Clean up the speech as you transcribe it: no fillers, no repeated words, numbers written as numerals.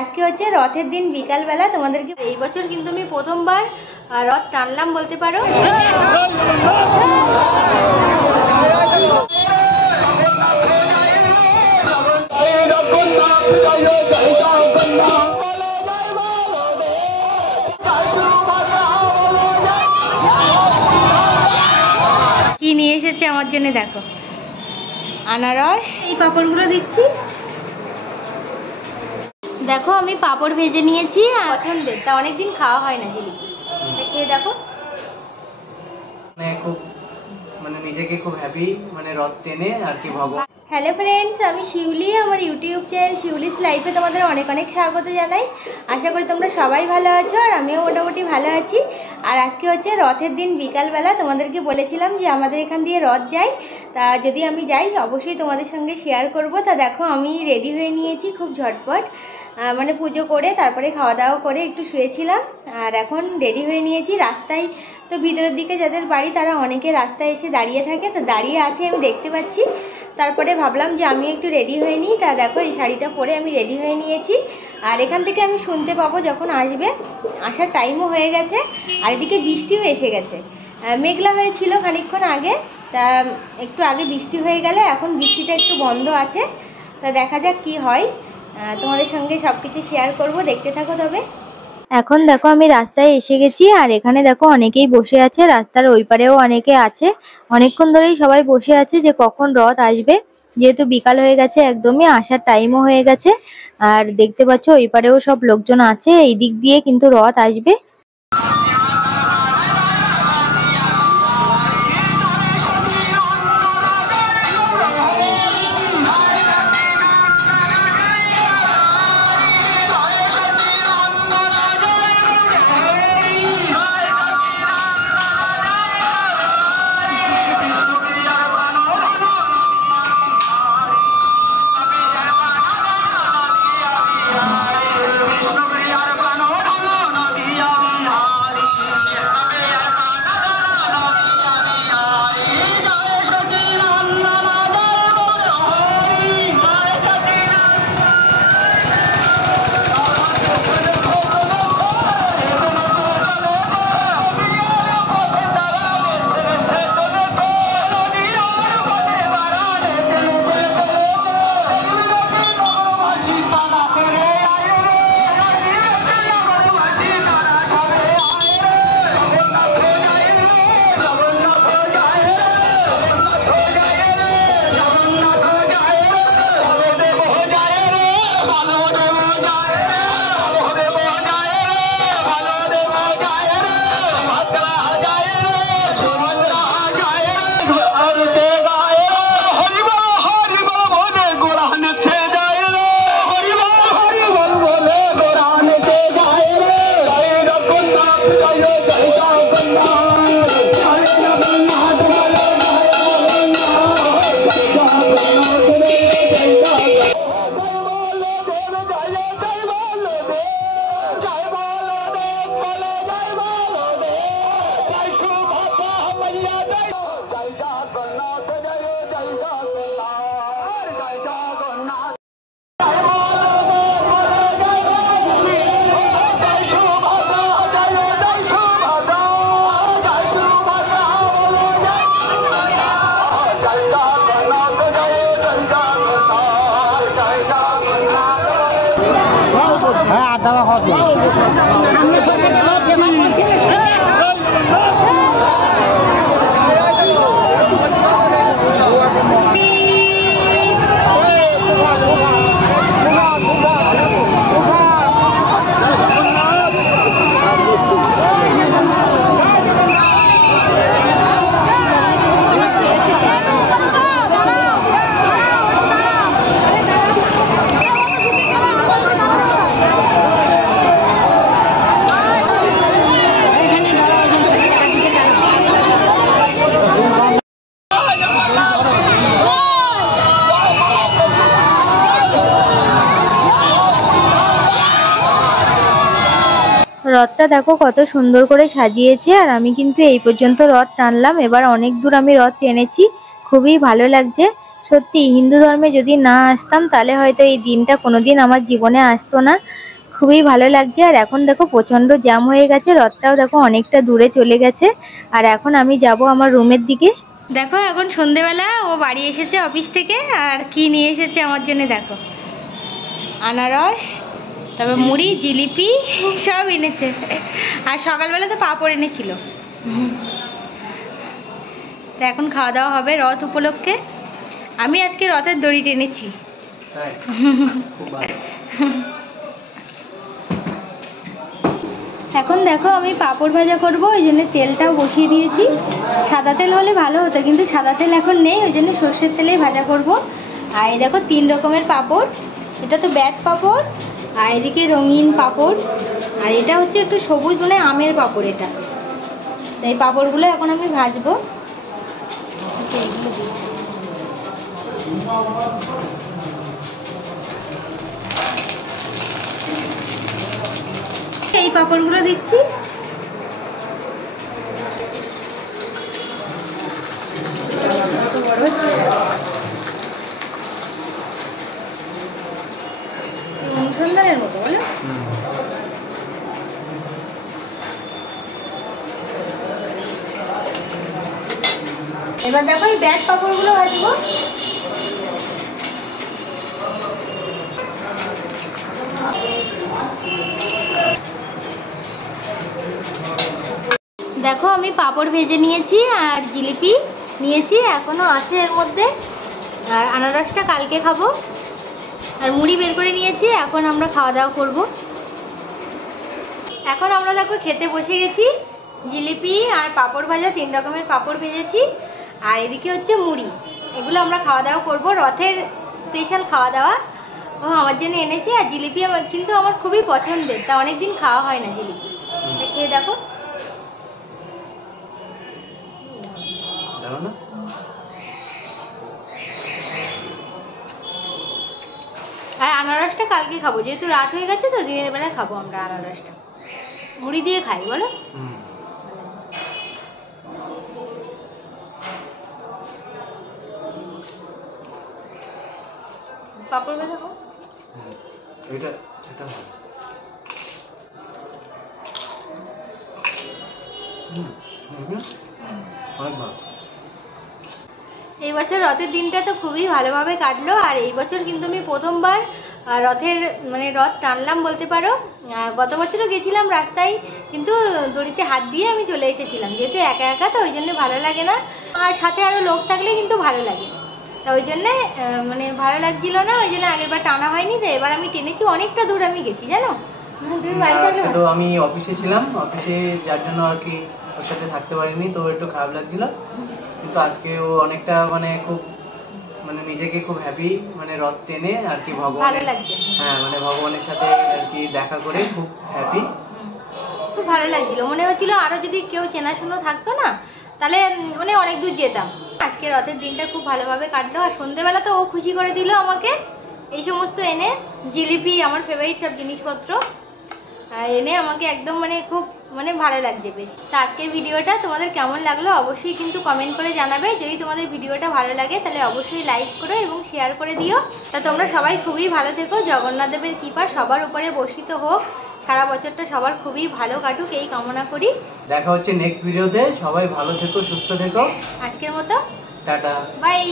আজকে হচ্ছে রথের দিন বিকালবেলা তোমাদেরকে এই বছর কিন্তু আমি প্রথমবার রথ টানলাম বলতে পারো। কি নিয়ে এসেছে আমার জন্য দেখো, আনারস। এই পাঁপড়গুলো দিচ্ছি দেখো, আমি পাঁপড় ভেজে নিয়েছি পছন্দের, তা অনেকদিন খাওয়া হয় না জিলিপি, খেয়ে দেখো। নিজেকে খুব হ্যাপি রথ টেনে আর কি ভগবান। হ্যালো ফ্রেন্ডস, আমি শিউলি, আমার ইউটিউব চ্যানেল শিউলিস লাইফে তোমাদের অনেক অনেক স্বাগত জানাই। আশা করি তোমরা সবাই ভালো আছো আর আমিও মোটামুটি ভালো আছি। আর আজকে হচ্ছে রথের দিন বিকালবেলা, তোমাদেরকে বলেছিলাম যে আমাদের এখান দিয়ে রথ যায়, তা যদি আমি যাই অবশ্যই তোমাদের সঙ্গে শেয়ার করব। তা দেখো আমি রেডি হয়ে নিয়েছি খুব ঝটপট, পুজো করে তারপরে খাওয়া দাওয়া করে একটু শুয়েছিলাম, আর এখন রেডি হয়ে নিয়েছি। রাস্তায় তো ভিতরের দিকে যাদের বাড়ি তারা অনেকে রাস্তায় এসে দাঁড়িয়ে থাকে, তো দাঁড়িয়ে আছে আমি দেখতে পাচ্ছি। তারপরে ভাবলাম যে আমি একটু রেডি হয়ে নিই, তা দেখো এই শাড়িটা পরে আমি রেডি হয়ে নিয়েছি। আর এখান থেকে আমি শুনতে পাবো যখন আসবে, আসার টাইমও হয়ে গেছে, আর এদিকে বৃষ্টিও এসে গেছে। মেঘলা হয়েছিল খানিকক্ষণ আগে, তা একটু আগে বৃষ্টি হয়ে গেলে এখন বৃষ্টিটা একটু বন্ধ আছে। তা দেখা যাক কি হয়, তোমাদের সঙ্গে সব কিছু শেয়ার করবো, দেখতে থাকো তবে। এখন দেখো আমি রাস্তায় এসে গেছি, আর এখানে দেখো অনেকেই বসে আছে, রাস্তার ওই পারেও অনেকে আছে। অনেকক্ষণ ধরেই সবাই বসে আছে যে কখন রথ আসবে, যেহেতু বিকাল হয়ে গেছে, একদমই আসার টাইমও হয়ে গেছে। আর দেখতে পাচ্ছ ওই পারেও সব লোকজন আছে, এই দিক দিয়ে কিন্তু রথ আসবে। রথটা দেখো কত সুন্দর করে সাজিয়েছে, আর আমি কিন্তু এই পর্যন্ত রথ টানলাম, এবার অনেক দূর আমি রথ টেনেছি, খুবই ভালো লাগছে। সত্যি হিন্দু ধর্মে যদি না আসতাম তাহলে হয়তো এই দিনটা কোনোদিন আমার জীবনে আসতো না। খুবই ভালো লাগছে। আর এখন দেখো প্রচণ্ড জ্যাম হয়ে গেছে, রথটাও দেখো অনেকটা দূরে চলে গেছে। আর এখন আমি যাব আমার রুমের দিকে। দেখো এখন সন্ধেবেলা ও বাড়ি এসেছে অফিস থেকে, আর কি নিয়ে এসেছে আমার জন্য দেখো, আনারস, তারপর মুড়ি, জিলিপি সব এনেছে। আর সকালবেলা তো পাঁপড় এনেছিল। তো এখন খাওয়া দাওয়া হবে রথ উপলক্ষে। আমি আজকে রথের দড়ি টেনেছি। এখন দেখো আমি পাঁপড় ভাজা করব, ওই জন্য তেলটাও বসিয়ে দিয়েছি। সাদা তেল হলে ভালো হতো, কিন্তু সাদা তেল এখন নেই, ওই জন্য সর্ষের তেলেই ভাজা করব। আর এই দেখো 3 রকমের পাঁপড়, এটা তো ব্যাট পাঁপড়, আর এদিকে রঙিন পাঁপড়, আর এটা হচ্ছে একটু সবুজ মানে আমের পাঁপড় এটা। এই পাঁপড়গুলো এখন আমি ভাজবো। এই পাঁপড়গুলো দিচ্ছি। অনুসন্ধানের মতো বলো। এবার দেখো এই ব্যাট পাঁপড়গুলো ভাজবো। দেখো আমি পাঁপড় ভেজে নিয়েছি আর জিলিপি নিয়েছি, এখনো আছে এর মধ্যে। আর আনারসটা কালকে খাবো। আর মুড়ি বের করে নিয়েছি, এখন আমরা খাওয়া দাওয়া করব। এখন আমরা দেখো খেতে বসে গেছি। জিলিপি আর পাঁপড় ভাজা, 3 রকমের পাঁপড় ভেজেছি, আর এদিকে হচ্ছে মুড়ি। এগুলো আমরা খাওয়া দাওয়া করব, রথের স্পেশাল খাওয়া দাওয়া। ও আমার জন্য এনেছি। আর জিলিপি কিন্তু আমার খুবই পছন্দের, তা অনেকদিন খাওয়া হয় না জিলিপি। খেয়ে দেখো। আর আনারসটা কালকে খাবো, যেহেতু রাত হয়ে গেছে তো দিনের বেলায় খাবো আমরা আনারসটা। মুড়ি দিয়ে খাই বলো। পাপড় ভাজা খাও। এটা এটা অনেক ভালো। এই বছর রথের দিনটা তো খুবই ভালোভাবে কাটলো। আর এই বছর কিন্তু আমি প্রথমবার রথের মানে রথ টানলাম বলতে পারো। গত বছরও গেছিলাম রাস্তায়, কিন্তু দড়িতে হাত দিয়ে আমি চলে এসেছিলাম, যেহেতু একা একা তো ওই জন্য ভালো লাগে না। আর সাথে আরও লোক থাকলে কিন্তু ভালো লাগে, তা ওই জন্যে মানে ভালো লাগছিল না, ওই জন্য আগেরবার টানা হয়নি। তো এবার আমি টেনেছি, অনেকটা দূর আমি গেছি জানো। তুমি বাড়িতে আজকে তো আমি অফিসে ছিলাম, অফিসে যার জন্য আর কি ওর সাথে থাকতে পারিনি, তো একটু খারাপ লাগছিল। কিন্তু আজকে ও অনেকটা মানে খুব মানে নিজেকে খুব হ্যাপি মানে রথ টেনে আর কি ভালো লাগছে। হ্যাঁ মানে ভগবানের সাথে আর কি দেখা করে খুব হ্যাপি, খুব ভালো লাগছিল। মনে হচ্ছিল আরো যদি কেউ চেনাশুনো থাকতো না তাহলে মানে অনেক দূর যেতাম। আজকে রথের দিনটা খুব ভালোভাবে কাটলো। আর সন্ধ্যেবেলা তো ও খুশি করে দিল আমাকে এই সমস্ত এনে, জিলিপি আমার ফেভারিট সব জিনিসপত্র এনে আমাকে একদম মানে খুব মানে ভালো লাগছে বেশ। তো আজকের ভিডিওটা তোমাদের কেমন লাগলো অবশ্যই কিন্তু কমেন্ট করে জানাবে। যদি তোমাদের ভিডিওটা ভালো লাগে তাহলে অবশ্যই লাইক করো এবং শেয়ার করে দিও। তা তোমরা সবাই খুবই ভালো থেকো, জগন্নাথ দেবের কৃপা সবার উপরে বর্ষিত হোক, সারা বছরটা সবার খুবই ভালো কাটুক এই কামনা করি। দেখা হচ্ছে নেক্সট ভিডিওতে। সবাই ভালো থেকো, সুস্থ থেকো। আজকের মতো টাটা, বাই।